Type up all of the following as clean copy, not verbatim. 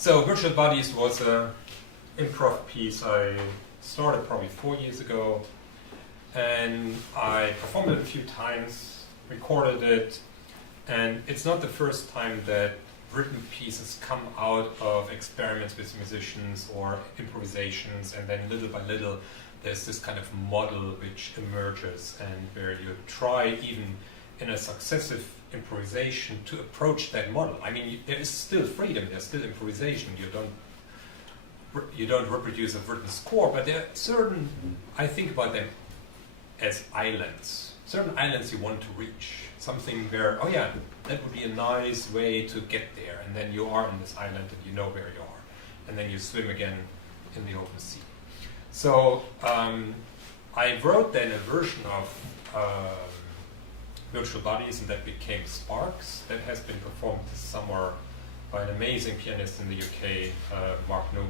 So Virtual Bodies was an improv piece I started probably 4 years ago, and I performed it a few times, recorded it, and it's not the first time that written pieces come out of experiments with musicians or improvisations, and then little by little there's this kind of model which emerges, and where you try even in a successive improvisation to approach that model. I mean, there is still freedom, there's still improvisation. You don't reproduce a written score, but there are certain, I think about them as islands, certain islands you want to reach. Something where, oh yeah, that would be a nice way to get there, and then you are on this island and you know where you are, and then you swim again in the open sea. So I wrote then a version of Virtual Bodies, and that became Sparks. That has been performed this summer by an amazing pianist in the UK, Mark Noob.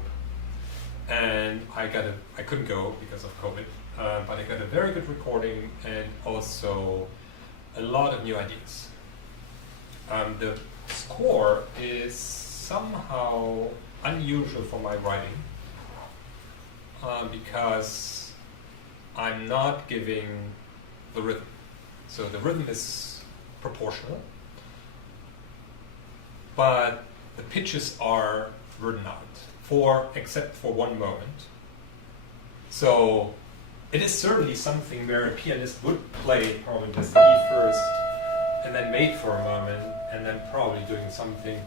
And I couldn't go because of COVID, but I got a very good recording and also a lot of new ideas. The score is somehow unusual for my writing because I'm not giving the rhythm. So the rhythm is proportional, but the pitches are written out, except for one moment. So it is certainly something where a pianist would play probably just E first, and then wait for a moment, and then probably doing something,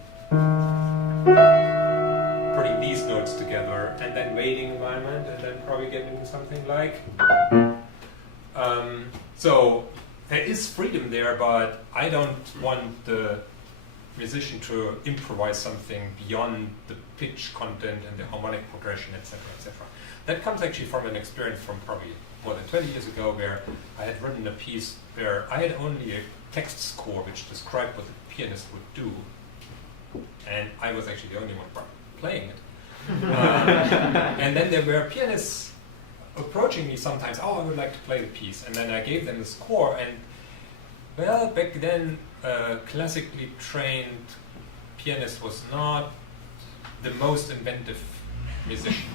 putting these notes together, and then waiting a moment, and then probably getting something like. So there is freedom there, but I don't want the musician to improvise something beyond the pitch content and the harmonic progression, etc., etc. That comes actually from an experience from probably more than 20 years ago, where I had written a piece where I had only a text score which described what the pianist would do, and I was actually the only one playing it. And then there were pianists approaching me sometimes, oh, I would like to play the piece, and then I gave them the score, and well, back then classically trained pianist was not the most inventive musician.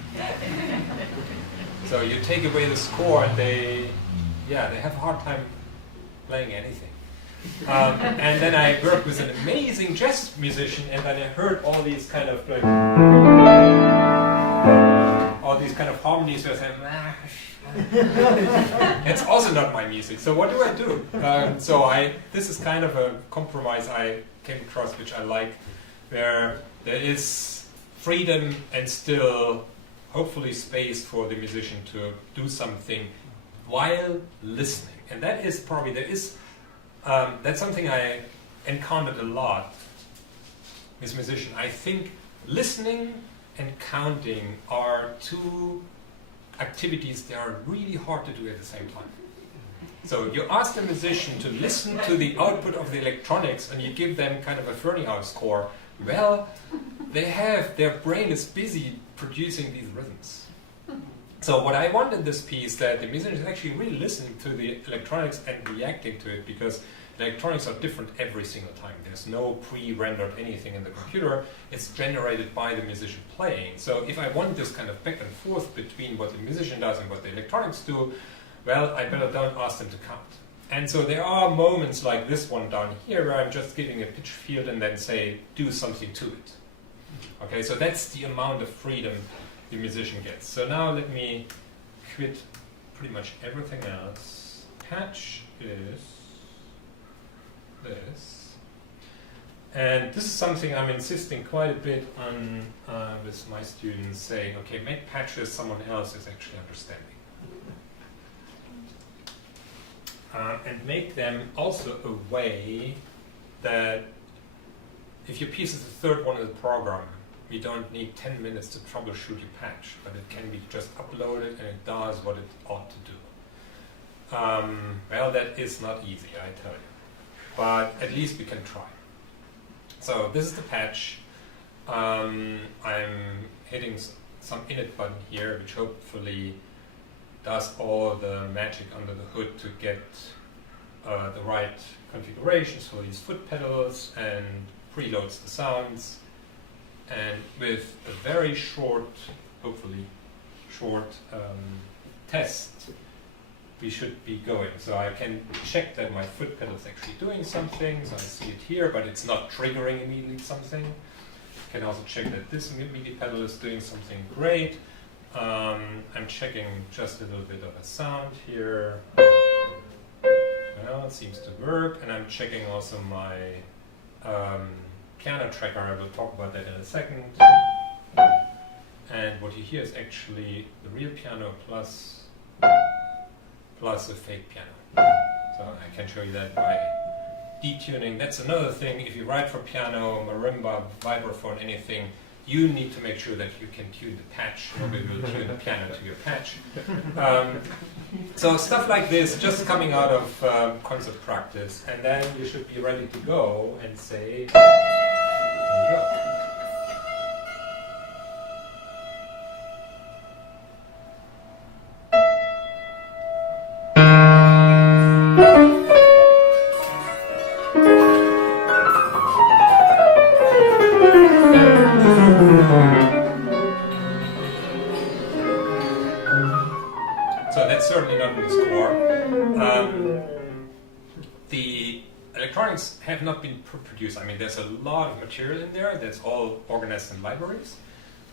So you take away the score and they have a hard time playing anything. And then I worked with an amazing jazz musician, and then I heard all these kind of like, all these kind of harmonies where I said, it's also not my music. So what do I do? This is kind of a compromise I came across, which I like, where there is freedom and still hopefully space for the musician to do something while listening. And that is probably, that's something I encountered a lot with musicians. I think listening and counting are two activities that are really hard to do at the same time. So you ask the musician to listen to the output of the electronics and you give them kind of a Ferneyhough score. Well, their brain is busy producing these rhythms. So what I want in this piece, that the musician is actually really listening to the electronics and reacting to it, because electronics are different every single time. There's no pre-rendered anything in the computer. It's generated by the musician playing. So if I want this kind of back and forth between what the musician does and what the electronics do, well, I better don't ask them to count. And so there are moments like this one down here where I'm just giving a pitch field and then say, do something to it. Okay, so that's the amount of freedom the musician gets. So now let me quit pretty much everything else. Patch is this. And this is something I'm insisting quite a bit on with my students, saying, okay, make patches someone else is actually understanding. And make them also a way that if your piece is the third one in the program, we don't need 10 minutes to troubleshoot your patch, but it can be just uploaded and it does what it ought to do. Well, that is not easy, I tell you. But at least we can try. So this is the patch. I'm hitting some init button here, which hopefully does all the magic under the hood to get the right configurations for these foot pedals and preloads the sounds. and with a very short, hopefully short test, we should be going. So I can check that my foot pedal is actually doing something. So I see it here, but it's not triggering immediately something. I can also check that this MIDI pedal is doing something great. I'm checking just a little bit of a sound here. Well, it seems to work. And I'm checking also my piano tracker. I will talk about that in a second. And what you hear is actually the real piano plus a fake piano. So I can show you that by detuning. That's another thing. If you write for piano, marimba, vibraphone, anything, you need to make sure that you can tune the patch. Nobody will tune the piano to your patch. So stuff like this, just coming out of concert practice, and then you should be ready to go and say, there you go. Have not been produced. I mean, there's a lot of material in there that's all organized in libraries.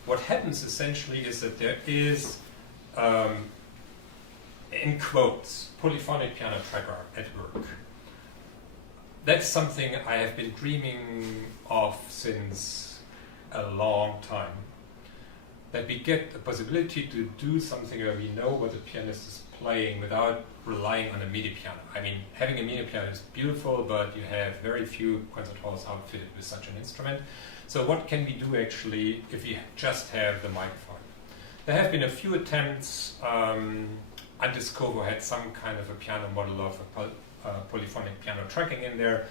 What happens essentially is that there is, in quotes, polyphonic piano tracker at work. That's something I have been dreaming of since a long time. That we get the possibility to do something where we know what the pianist is playing without relying on a MIDI piano. I mean, having a MIDI piano is beautiful, but you have very few concert halls outfitted with such an instrument. So what can we do actually if we just have the microphone? There have been a few attempts. Undiscover had some kind of a piano model of a polyphonic piano tracking in there.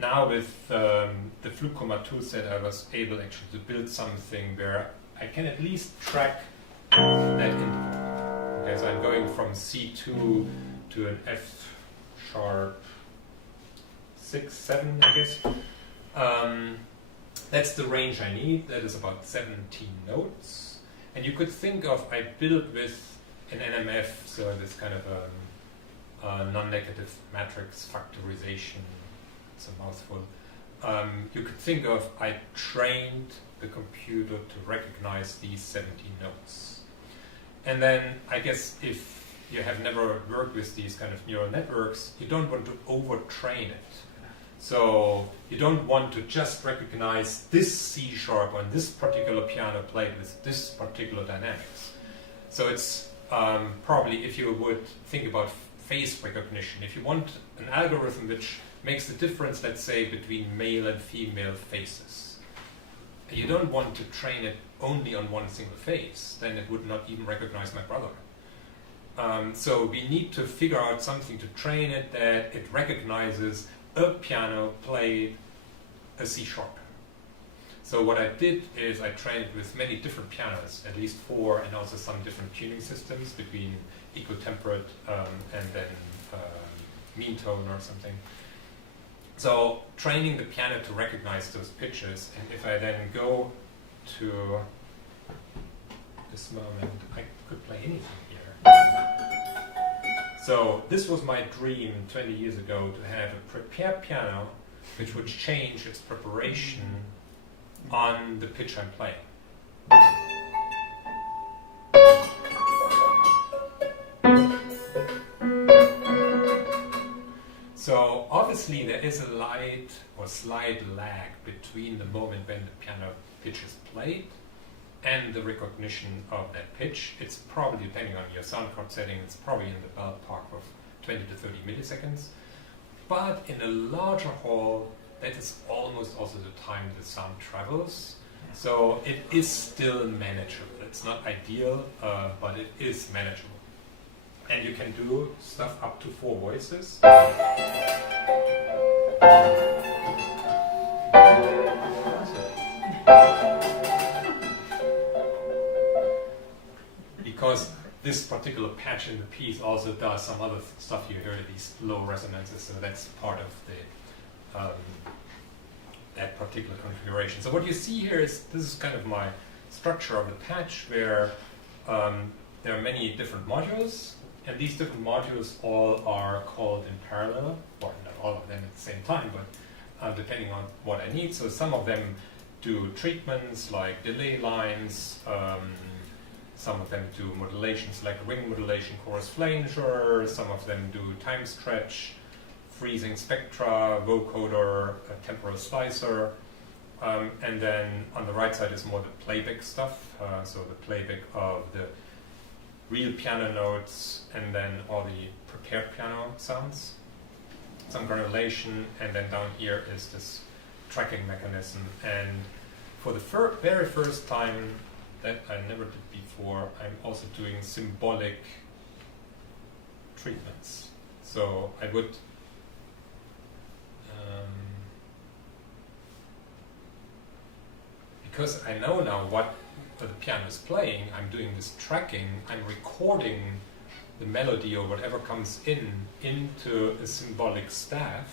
Now with the fluke 2 set, I was able actually to build something where I can at least track that input. Okay, so I'm going from C2 to an F sharp 6, 7, I guess. That's the range I need. That is about 17 notes. And you could think of, I built with an NMF, so this kind of a non-negative matrix factorization. It's a mouthful. You could think of, I trained the computer to recognize these 17 notes. And then I guess if you have never worked with these kind of neural networks, you don't want to overtrain it. So you don't want to just recognize this C sharp on this particular piano played with this particular dynamics. So it's probably, if you would think about face recognition, if you want an algorithm which makes the difference, let's say, between male and female faces, you don't want to train it only on one single face, then it would not even recognize my brother. So we need to figure out something to train it that it recognizes a piano played a C sharp. So what I did is I trained it with many different pianos, at least 4, and also some different tuning systems between equal-temperate and then mean tone or something. So training the piano to recognize those pitches, and if I then go to this moment, I could play anything here. So this was my dream 20 years ago, to have a prepared piano which would change its preparation on the pitch I'm playing. So obviously there is a light or slight lag between the moment when the piano pitch is played and the recognition of that pitch. It's probably, depending on your sound card setting, it's probably in the ballpark of 20 to 30 milliseconds. But in a larger hall, that is almost also the time the sound travels. So it is still manageable. It's not ideal, but it is manageable. And you can do stuff up to 4 voices. Because this particular patch in the piece also does some other stuff. You hear these low resonances, so that's part of the particular configuration. So what you see here is, this is kind of my structure of the patch, where there are many different modules, and these different modules all are called in parallel, or not all of them at the same time, but depending on what I need. So some of them do treatments like delay lines, some of them do modulations like ring modulation, chorus flanger, some of them do time stretch, freezing spectra, vocoder, temporal slicer, and then on the right side is more the playback stuff, so the playback of the real piano notes and then all the prepared piano sounds, some granulation, and then down here is this tracking mechanism. And for the very first time, that I never did before, I'm also doing symbolic treatments. So I would because I know now what the piano is playing, I'm doing this tracking, I'm recording the melody or whatever comes into a symbolic staff,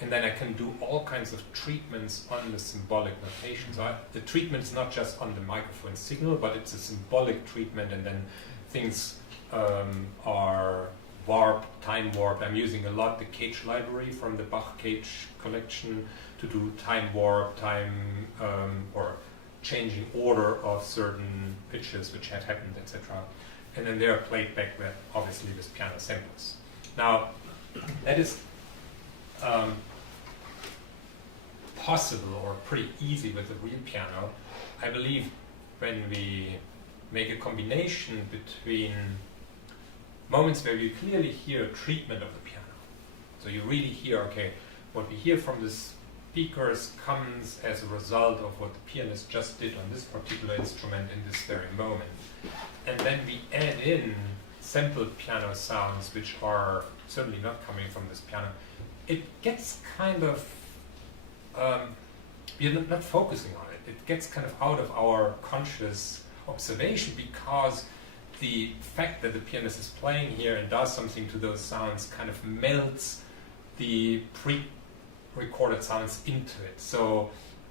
and then I can do all kinds of treatments on the symbolic notation. So the treatment is not just on the microphone signal, but it's a symbolic treatment, and then things are warped, time warped. I'm using a lot the Cage library from the Bach Cage collection to do time warp, or changing order of certain pitches which had happened, etc. And then they are played back with, obviously, with piano samples. Now, that is possible or pretty easy with the real piano. I believe when we make a combination between moments where you clearly hear a treatment of the piano. So you really hear, okay, what we hear from the speakers comes as a result of what the pianist just did on this particular instrument in this very moment. And then we add in sampled piano sounds which are certainly not coming from this piano. It gets kind of, we're not focusing on it. It gets kind of out of our conscious observation, because the fact that the pianist is playing here and does something to those sounds kind of melts the pre-recorded sounds into it. So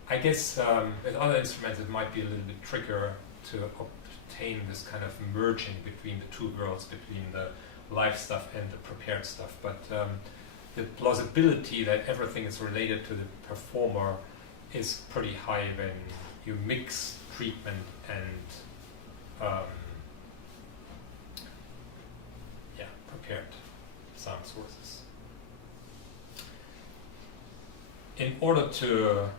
I guess with other instruments it might be a little bit trickier to obtain this kind of merging between the two worlds, between the live stuff and the prepared stuff. But the plausibility that everything is related to the performer is pretty high when you mix treatment and prepared sound sources. In order to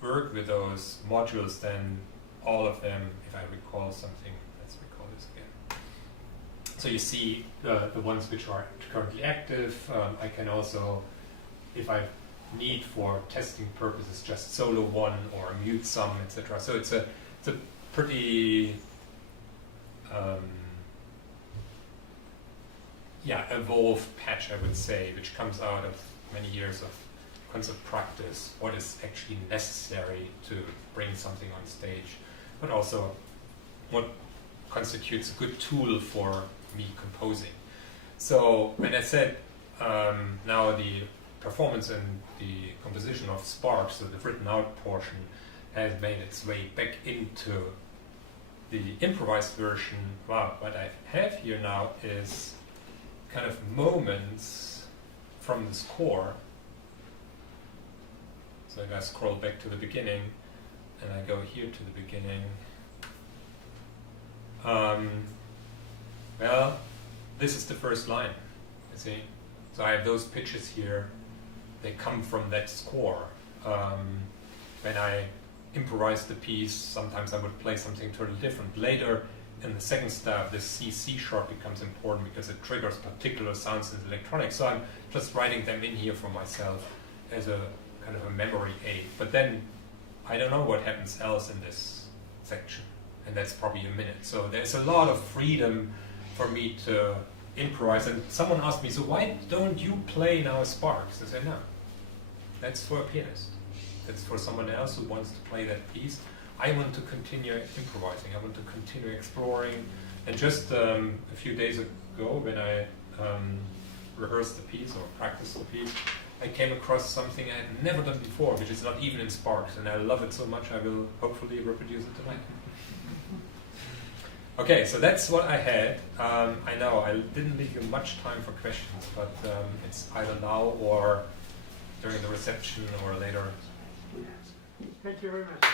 work with those modules, then all of them, if I recall something, let's recall this again. So you see the ones which are currently active. I can also, if I need for testing purposes, just solo one or mute some, etc. So it's a pretty evolved patch, I would say, which comes out of many years of concert practice, what is actually necessary to bring something on stage, but also what constitutes a good tool for me composing. So when I said now the performance and the composition of Sparks, so the written out portion, has made its way back into the improvised version, wow, what I have here now is kind of moments from the score. So if I scroll back to the beginning and I go here to the beginning, well, this is the first line, you see. So I have those pitches here, they come from that score. When I improvise the piece, sometimes I would play something totally different. Later, in the second step, this C sharp becomes important because it triggers particular sounds in the electronics. So I'm just writing them in here for myself as a kind of a memory aid. But then I don't know what happens else in this section, and that's probably a minute. So there's a lot of freedom for me to improvise. And someone asked me, so why don't you play now Sparks? I said, no, that's for a pianist. That's for someone else who wants to play that piece. I want to continue improvising. I want to continue exploring. And just a few days ago, when I rehearsed the piece or practiced the piece, I came across something I had never done before, which is not even in Spark, and I love it so much I will hopefully reproduce it tonight. Okay, so that's what I had. I know I didn't leave you much time for questions, but it's either now or during the reception or later. Thank you very much.